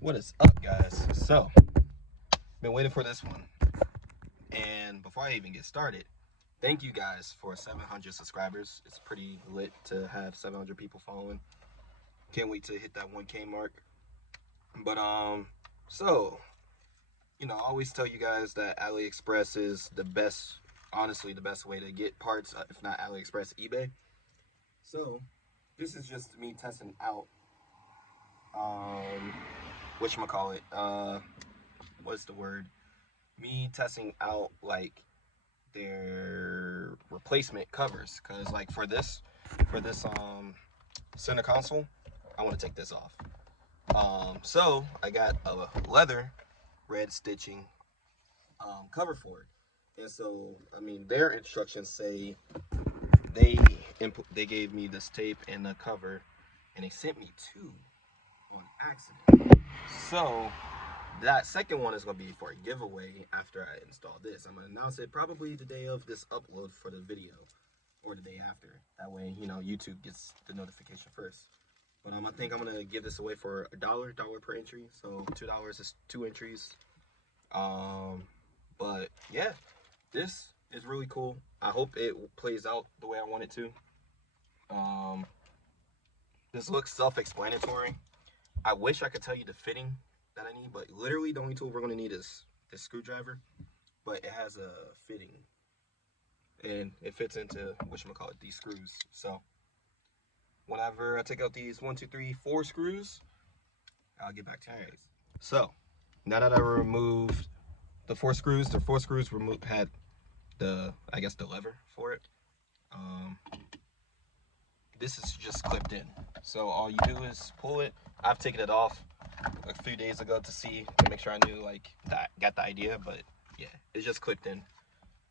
What is up, guys? So, been waiting for this one. And before I even get started, thank you guys for 700 subscribers. It's pretty lit to have 700 people following. Can't wait to hit that 1K mark. But so, I always tell you guys that AliExpress is the best, honestly, the best way to get parts, if not AliExpress, eBay. So, this is just me testing out whatchamacallit, what's the word? Me testing out like their replacement covers, cause like for this center console, I want to take this off. So I got a leather red stitching cover for it, and so I mean their instructions say they gave me this tape and the cover, and they sent me two on accident. So that second one is going to be for a giveaway after I install this. I'm going to announce it probably the day of this upload for the video, or the day after. That way, YouTube gets the notification first. But I think I'm going to give this away for $1 per entry. So $2 is 2 entries. But yeah, this is really cool. I hope it plays out the way I want it to. This looks self-explanatory. I wish I could tell you the fitting that I need, but literally the only tool we're going to need is this screwdriver. But it has a fitting, and it fits into these screws. So whenever I take out these 1, 2, 3, 4 screws, I'll get back to you guys. So now that I removed the 4 screws, had the lever for it. This is just clipped in, so all you do is pull it. I've taken it off a few days ago to make sure I knew got the idea, but yeah, it's just clipped in.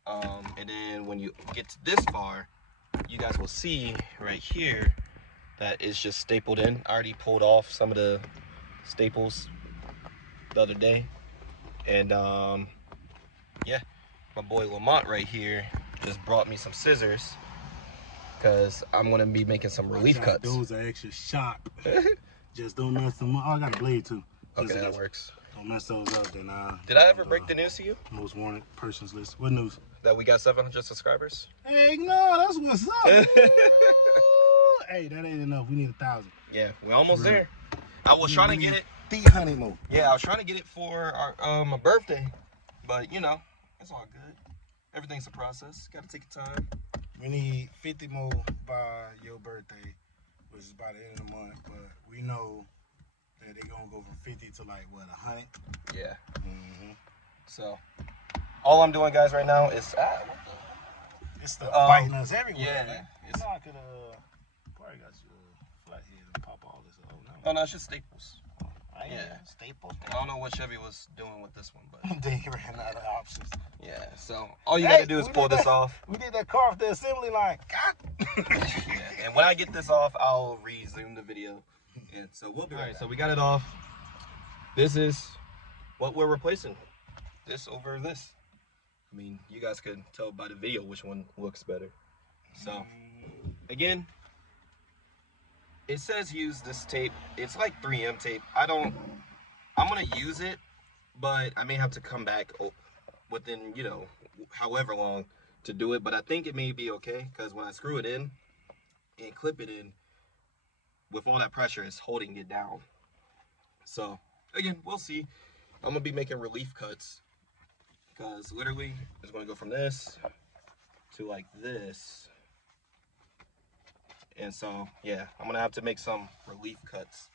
And then when you get to this far, you guys will see right here that it's just stapled in. I already pulled off some of the staples the other day, and yeah, my boy Lamont right here just brought me some scissors, because I'm gonna be making some relief cuts. Those are extra sharp. Just don't mess them up. Oh, I got a blade too. Okay, that works. Don't mess those up, then Did I ever break the news to you? Most wanted persons list. What news? That we got 700 subscribers? Hey, no, that's what's up. Hey, that ain't enough. We need 1,000. Yeah, we're almost there. I was trying to get it. 300 more. Yeah, I was trying to get it for my birthday, but it's all good. Everything's a process. Gotta take your time. We need 50 more by your birthday, which is by the end of the month. But we know that they're gonna go from 50 to 100. Yeah. So all I'm doing, guys, right now is it's the biting us everywhere. Yeah. Man. I could probably got you a flathead and pop all this out. Oh no, it's just staples. Yeah, staples. I don't know what Chevy was doing with this one, but they ran out of options. Yeah, so all you gotta do is pull this off. We did that car off the assembly line. Yeah, and when I get this off, I'll resume the video. Yeah, so we'll be right back. So we got it off. This is what we're replacing. This over this. I mean, you guys could tell by the video which one looks better. So, again, it says use this tape. It's like 3M tape. I'm gonna use it, but I may have to come back within, however long to do it. But I think it may be okay, because when I screw it in and clip it in, with all that pressure, it's holding it down. So, again, we'll see. I'm gonna be making relief cuts, because literally it's gonna go from this to like this. And so, yeah, I'm gonna have to make some relief cuts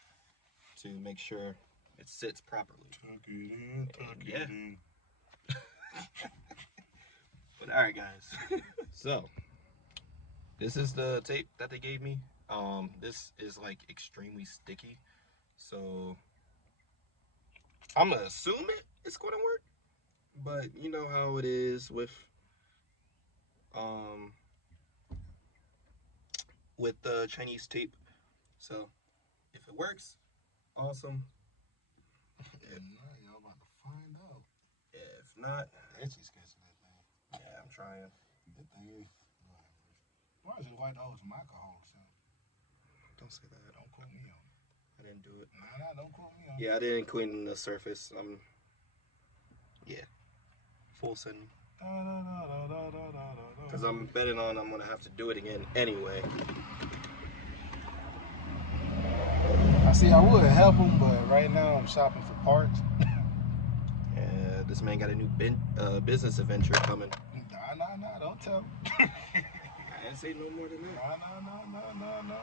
to make sure it sits properly. Tuck it in, tuck it in. But all right, guys. So this is the tape that they gave me. This is like extremely sticky, so I'm gonna assume it's gonna work. But you know how it is with the Chinese tape. So if it works, awesome. If not, y'all about to find out. If not, Itchy sketching that thing. Yeah, I'm trying. That thing is. Why is it white? Oh, it's some alcohol or something. Don't say that. Don't quote me on it. I didn't do it. Nah, don't quote me on Yeah, I didn't clean the surface. Yeah, full send. Because I'm betting on I'm gonna have to do it again anyway. I see. I would help him, but right now I'm shopping for parts. Yeah, this man got a new business adventure coming. Nah, don't tell him. I didn't say no more than that. No.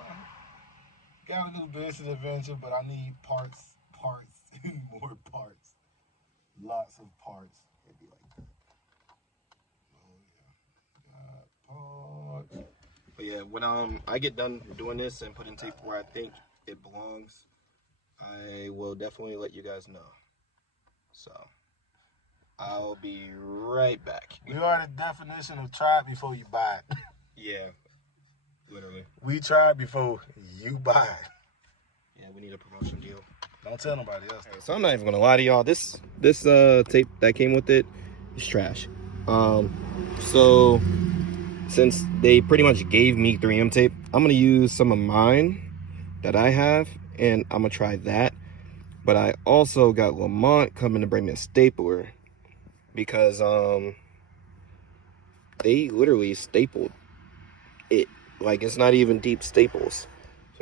Got a new business adventure, but I need parts, more parts. Lots of parts. It'd be like that. Oh, yeah. Got parts. But yeah, when I get done doing this and putting tape where I think it belongs, I will definitely let you guys know. So I'll be right back. We are the definition of try it before you buy it. Yeah, literally. We try before you buy it. Yeah, we need a promotion deal. Don't tell nobody else. Right, so I'm not even gonna lie to y'all. This tape that came with it is trash. So since they pretty much gave me 3M tape, I'm gonna use some of mine that I have, and I'm gonna try that. But I also got Lamont coming to bring me a stapler because they literally stapled it. Like, it's not even deep staples,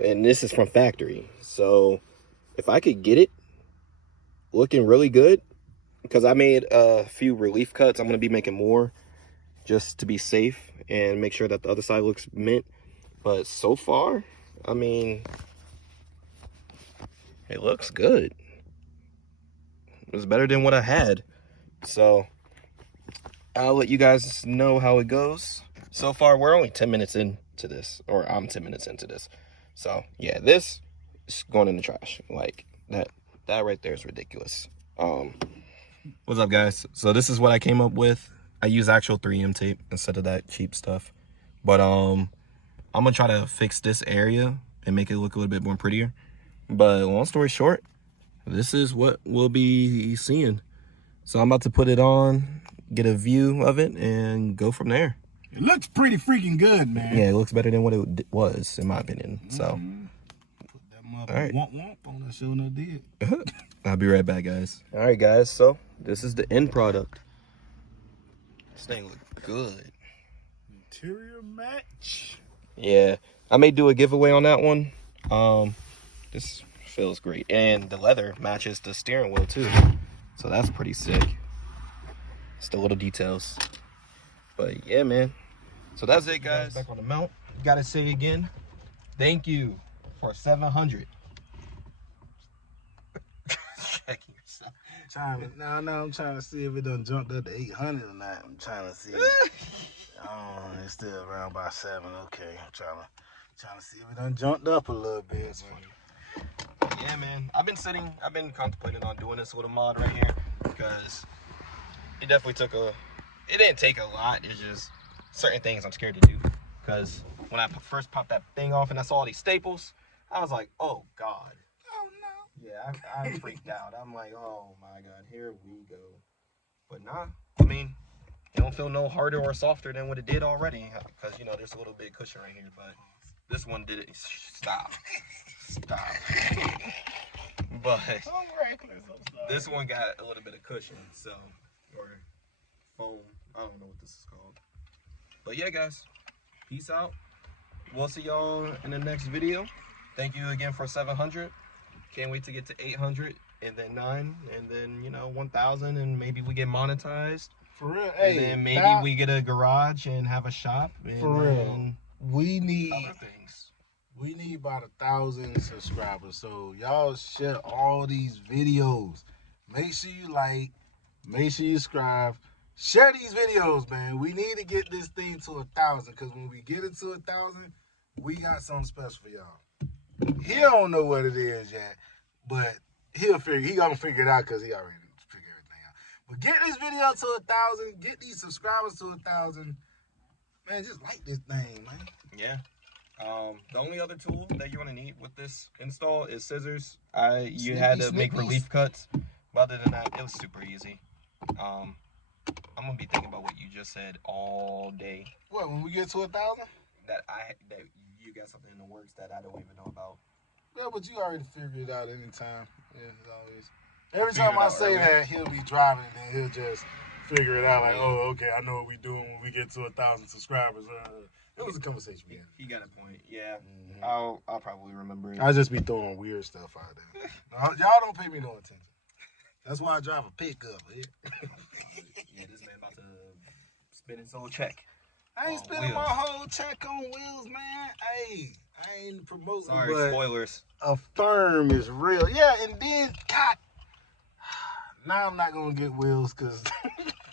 and this is from factory. So if I could get it looking really good, because I made a few relief cuts, I'm going to be making more just to be safe and make sure that the other side looks mint. But so far, I mean, it looks good. It's better than what I had. So I'll let you guys know how it goes. So far, we're only 10 minutes into this, or I'm 10 minutes into this. So yeah, this is going in the trash. Like that right there is ridiculous. What's up, guys? So this is what I came up with. I use actual 3M tape instead of that cheap stuff. But I'm gonna try to fix this area and make it look a little bit more prettier. But long story short, this is what we'll be seeing. So I'm about to put it on, get a view of it, and go from there. It looks pretty freaking good, man. Yeah, it looks better than what it was, in my opinion. So, Put that mother all right. Womp on that show, no did. I'll be right back, guys. All right, guys. So this is the end product. This thing look good. Interior match. Yeah, I may do a giveaway on that one. This feels great, and the leather matches the steering wheel too, so that's pretty sick. It's the little details, but yeah, man. So that's it, guys. Back on the mount. Gotta say again, thank you for 700. Checking yourself. I'm trying to see if it done jumped up to 800 or not. I'm trying to see. Oh, it's still around by 7. Okay, I'm trying to see if it done jumped up a little bit. That's funny. Yeah, man. I've been contemplating on doing this with a mod right here because it definitely it didn't take a lot. It's just certain things I'm scared to do. Because when I first popped that thing off and I saw all these staples, I was like, oh God. Oh no. Yeah, I freaked out. I'm like, oh my God, here we go. But nah, I mean, it don't feel no harder or softer than what it did already. Because, you know, there's a little bit of cushion right here. But this one did it. Stop. But this one got a little bit of cushion, so, or foam. I don't know what this is called. But yeah, guys, peace out. We'll see y'all in the next video. Thank you again for 700. Can't wait to get to 800 and then 9 and then, you know, 1,000, and maybe we get monetized. For real, And hey. then maybe we get a garage and have a shop. And For real, we need other things. We need about 1,000 subscribers. So y'all share all these videos. Make sure you like. Make sure you subscribe. Share these videos, man. We need to get this thing to 1,000. Because when we get it to 1,000, we got something special for y'all. He don't know what it is yet. But he gonna figure it out because he already figured everything out. But get this video to 1,000. Get these subscribers to 1,000. Man, just like this thing, man. Yeah. The only other tool that you're gonna need with this install is scissors. You had to make relief cuts, but other than that, it was super easy. I'm gonna be thinking about what you just said all day. What, when we get to 1,000? That you got something in the works that I don't even know about. Yeah, but you already figured it out anytime. Yeah, it's always. Every time I say that, he'll be driving and then he'll just figure it out. Like, oh, okay, I know what we're doing when we get to 1,000 subscribers. It was a conversation we had. He got a point. Yeah, I'll probably remember it. I just be throwing weird stuff out there. Y'all don't pay me no attention. That's why I drive a pickup. Yeah, this man about to spend his whole check. I ain't spending my whole check on wheels, man. Hey, I ain't promoting. Sorry, spoilers. A firm is real. Yeah, and then, God, now I'm not gonna get wheels because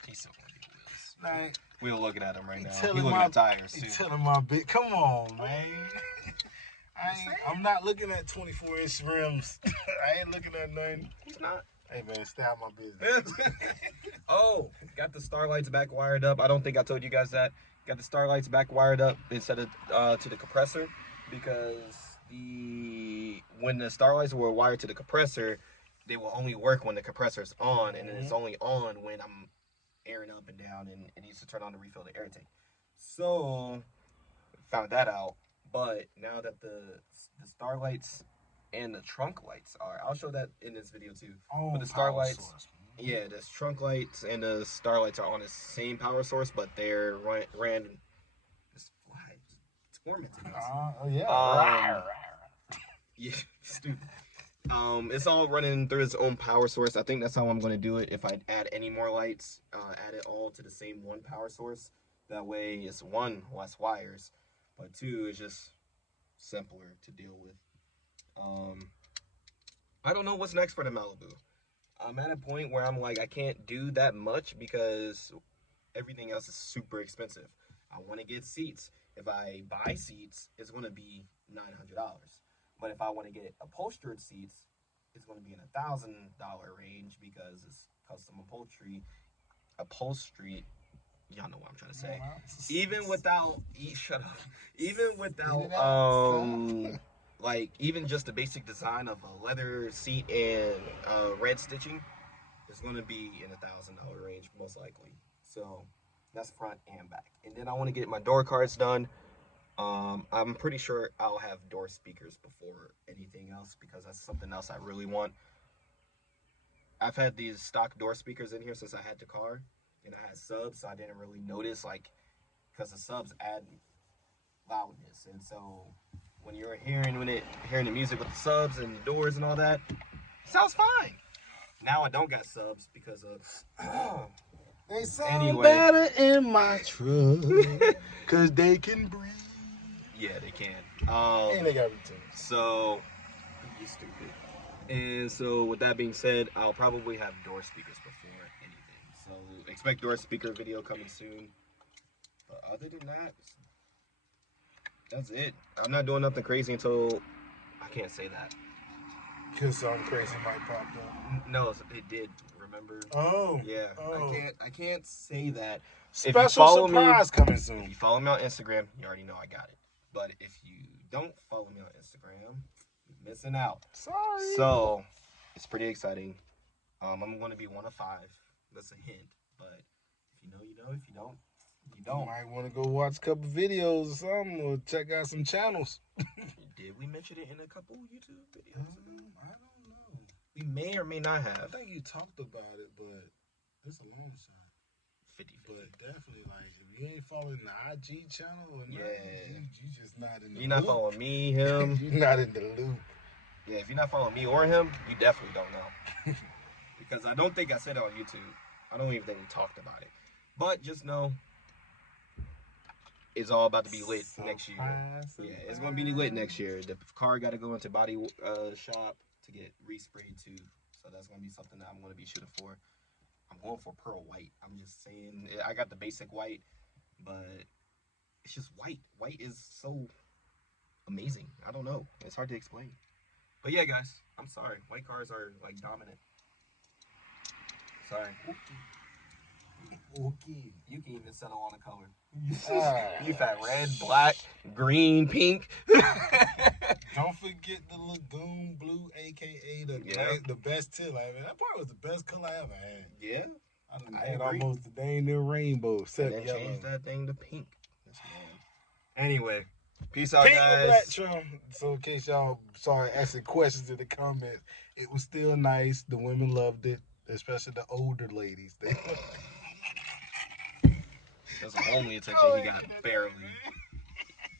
he's still gonna get wheels. Man, we're looking at him right now. He's looking at tires too. He's telling my big. Come on, man. I'm not looking at 24-inch rims. I ain't looking at nothing. He's not. Hey man, stay out my business. Oh, got the starlights back wired up. I don't think I told you guys that. Got the starlights back wired up instead of to the compressor, because when the starlights were wired to the compressor, they will only work when the compressor's on, and it's only on when I'm airing up and down, and it needs to turn on to refill the air tank. So found that out. But now that the starlights and the trunk lights are, I'll show that in this video too. Oh, but the starlights, yeah, the trunk lights and the starlights are on the same power source, but they're ran. It's tormenting us. Yeah. Yeah, stupid. It's all running through its own power source. I think that's how I'm going to do it. If I add any more lights, add it all to the same one power source. That way, it's one, less wires, but two, it's just simpler to deal with. I don't know what's next for the Malibu. I'm at a point where I'm like, I can't do that much because everything else is super expensive. I want to get seats. If I buy seats, it's going to be $900. But if I want to get upholstered seats, it's going to be in $1,000 range because it's custom upholstery. Y'all know what I'm trying to say. Even without, shut up. Even without, like, even just the basic design of a leather seat and red stitching, it's going to be in $1,000 range most likely. So that's front and back. And then I want to get my door cards done. I'm pretty sure I'll have door speakers before anything else because that's something else I really want. I've had these stock door speakers in here since I had the car, and I had subs, so I didn't really notice, like, because the subs add loudness, and so when you're hearing the music with the subs and the doors and all that, it sounds fine. Now I don't got subs because of they sound better in my truck because they can breathe. Yeah, they can. And they got routines. So you stupid. And so with that being said, I'll probably have door speakers before anything. So expect door speaker video coming soon. But other than that, that's it. I'm not doing nothing crazy until I can't say that. Because something crazy might pop up. No, it did. Remember? Oh. Yeah. Oh. I can't say that. Special surprise coming soon. If you follow me on Instagram, you already know I got it. But if you don't follow me on Instagram, you're missing out. Sorry. So it's pretty exciting. I'm going to be one of 5. That's a hint. But if you know, you know. If you don't, you don't. You might want to go watch a couple videos or something, or check out some channels. Did we mention it in a couple YouTube videos? I don't know. We may or may not have. I think you talked about it, but it's a long shot. 50-50. But definitely, like, if you ain't following the IG channel, or you just not in the loop. You're not following me, him. You're not in the loop. Yeah, if you're not following me or him, you definitely don't know. Because I don't think I said it on YouTube. I don't even think we talked about it. But just know, it's all about to be lit next year. Yeah, it's going to be lit next year. The car got to go into body shop to get resprayed too. So that's going to be something that I'm going to be shooting for. I'm going for pearl white. I'm just saying, I got the basic white, but it's just white. White is so amazing. I don't know. It's hard to explain. But yeah, guys, I'm sorry. White cars are, like, dominant. Sorry. Okay. You can even settle on a color. You've had red, black, green, pink. Don't forget the Lagoon Blue, a.k.a. the best till. Like, man, that part was the best color I ever had. Yeah. I had almost the dang near rainbow. Except yellow. Changed that thing to pink. That's man. Anyway, Peace out, King guys. of Black Trim. So in case y'all started asking questions in the comments, it was still nice. The women loved it, especially the older ladies. That's the only attention he got, barely.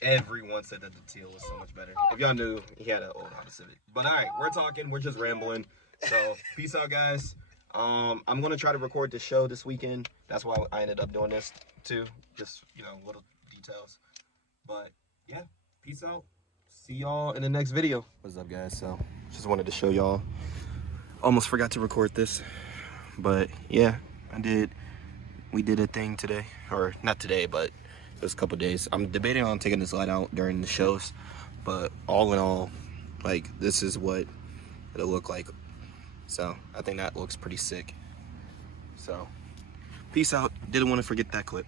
Everyone said that the teal was so much better. If y'all knew, he had an old Honda Civic. But all right, we're talking. We're just rambling. So peace out, guys. I'm gonna try to record the show this weekend. That's why I ended up doing this too. Just little details. But yeah, peace out. See y'all in the next video. What's up, guys? So just wanted to show y'all. Almost forgot to record this, but yeah, I did. We did a thing today, or not today, but it was a couple days. I'm debating on taking this light out during the shows, but all in all, like, this is what it'll look like. So I think that looks pretty sick. So peace out. Didn't want to forget that clip.